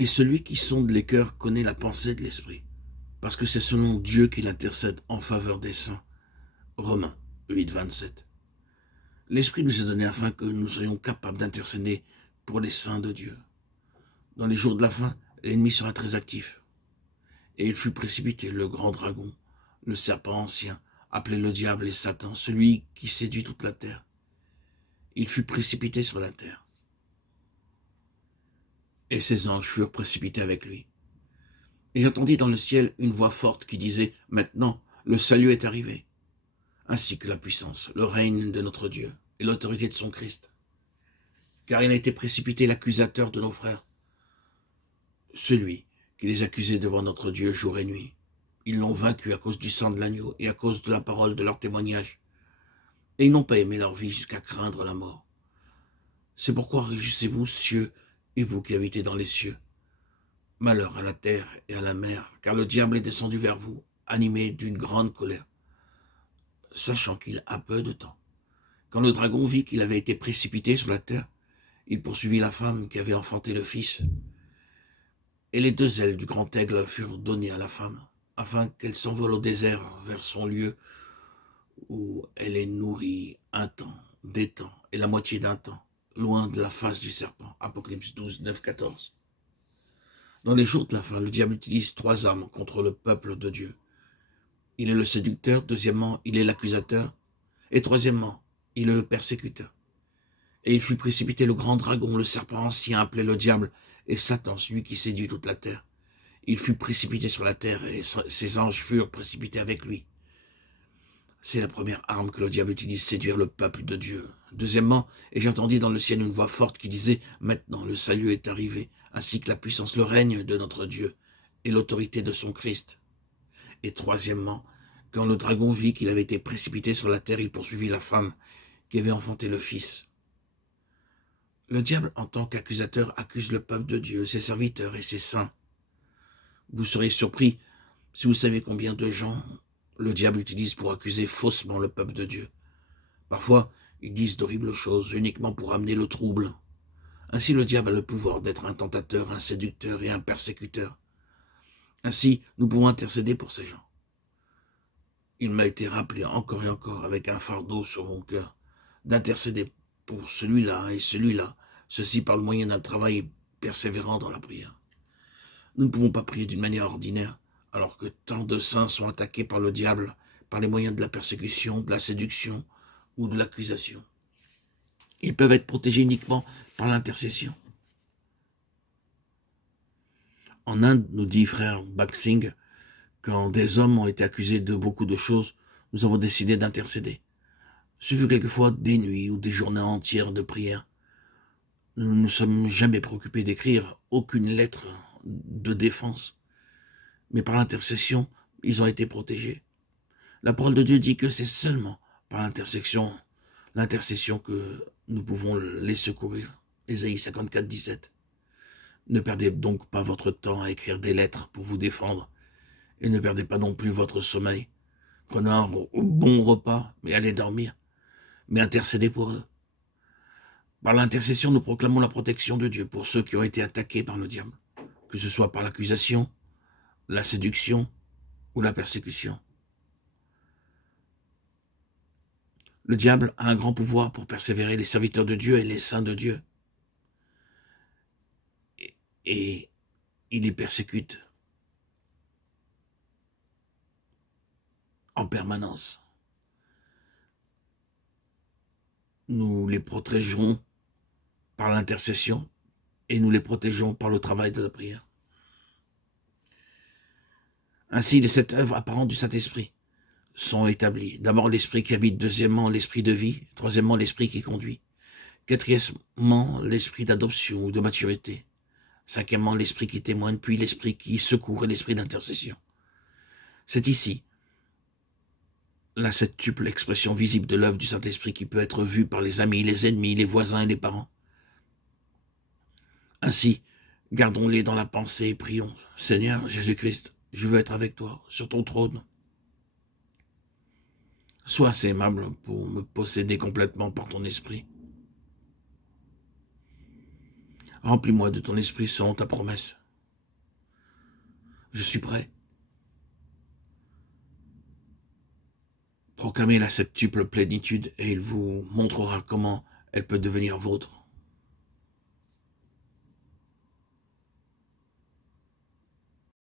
Et celui qui sonde les cœurs connaît la pensée de l'Esprit, parce que c'est selon Dieu qu'il intercède en faveur des saints. Romains 8, 27. L'Esprit nous est donné afin que nous soyons capables d'intercéder pour les saints de Dieu. Dans les jours de la fin, l'ennemi sera très actif. Et il fut précipité, le grand dragon, le serpent ancien, appelé le diable et Satan, celui qui séduit toute la terre. Il fut précipité sur la terre. Et ses anges furent précipités avec lui. Et j'entendis dans le ciel une voix forte qui disait, « Maintenant, le salut est arrivé, ainsi que la puissance, le règne de notre Dieu et l'autorité de son Christ. Car il a été précipité l'accusateur de nos frères, celui qui les accusait devant notre Dieu jour et nuit. Ils l'ont vaincu à cause du sang de l'agneau et à cause de la parole de leur témoignage. Et ils n'ont pas aimé leur vie jusqu'à craindre la mort. C'est pourquoi réjouissez-vous, cieux, et vous qui habitez dans les cieux. Malheur à la terre et à la mer, car le diable est descendu vers vous, animé d'une grande colère, sachant qu'il a peu de temps. Quand le dragon vit qu'il avait été précipité sur la terre, il poursuivit la femme qui avait enfanté le fils. Et les deux ailes du grand aigle furent données à la femme, afin qu'elle s'envole au désert vers son lieu où elle est nourrie un temps, des temps et la moitié d'un temps, loin de la face du serpent. Apocalypse 12, 9, 14. Dans les jours de la fin, le diable utilise 3 armes contre le peuple de Dieu. Il est le séducteur, deuxièmement, il est l'accusateur, et troisièmement, il est le persécuteur. Et il fut précipité le grand dragon, le serpent ancien, appelé le diable, et Satan, celui qui séduit toute la terre. Il fut précipité sur la terre, et ses anges furent précipités avec lui. C'est la première arme que le diable utilise, séduire le peuple de Dieu. Deuxièmement, et j'entendis dans le ciel une voix forte qui disait, « Maintenant le salut est arrivé, ainsi que la puissance, le règne de notre Dieu, et l'autorité de son Christ. » Et troisièmement, quand le dragon vit qu'il avait été précipité sur la terre, il poursuivit la femme qui avait enfanté le fils. Le diable, en tant qu'accusateur, accuse le peuple de Dieu, ses serviteurs et ses saints. Vous serez surpris si vous savez combien de gens le diable utilise pour accuser faussement le peuple de Dieu. Parfois, ils disent d'horribles choses uniquement pour amener le trouble. Ainsi, le diable a le pouvoir d'être un tentateur, un séducteur et un persécuteur. Ainsi, nous pouvons intercéder pour ces gens. Il m'a été rappelé encore et encore, avec un fardeau sur mon cœur, d'intercéder pour celui-là et celui-là, ceci par le moyen d'un travail persévérant dans la prière. Nous ne pouvons pas prier d'une manière ordinaire, alors que tant de saints sont attaqués par le diable, par les moyens de la persécution, de la séduction ou de l'accusation. Ils peuvent être protégés uniquement par l'intercession. En Inde, nous dit frère Baksingh, quand des hommes ont été accusés de beaucoup de choses, nous avons décidé d'intercéder. Ce fut quelquefois des nuits ou des journées entières de prière. Nous ne nous sommes jamais préoccupés d'écrire aucune lettre de défense. Mais par l'intercession, ils ont été protégés. La parole de Dieu dit que c'est seulement par l'intercession que nous pouvons les secourir. Ésaïe 54, 17. Ne perdez donc pas votre temps à écrire des lettres pour vous défendre, et ne perdez pas non plus votre sommeil. Prenez un bon repas et allez dormir, mais intercédez pour eux. Par l'intercession, nous proclamons la protection de Dieu pour ceux qui ont été attaqués par le diable, que ce soit par l'accusation, la séduction ou la persécution. Le diable a un grand pouvoir pour persévérer les serviteurs de Dieu et les saints de Dieu. Et il les persécute en permanence. Nous les protégerons par l'intercession et nous les protégeons par le travail de la prière. Ainsi, les 7 œuvres apparentes du Saint-Esprit sont établies. D'abord, l'esprit qui habite. Deuxièmement, l'esprit de vie. Troisièmement, l'esprit qui conduit. Quatrièmement, l'esprit d'adoption ou de maturité. Cinquièmement, l'esprit qui témoigne, puis l'esprit qui secourt et l'esprit d'intercession. C'est ici la septuple expression visible de l'œuvre du Saint-Esprit qui peut être vue par les amis, les ennemis, les voisins et les parents. Ainsi, gardons-les dans la pensée et prions. Seigneur Jésus-Christ, je veux être avec toi, sur ton trône. Sois assez aimable pour me posséder complètement par ton esprit. Remplis-moi de ton esprit selon ta promesse. Je suis prêt. Proclamez la septuple plénitude et il vous montrera comment elle peut devenir vôtre.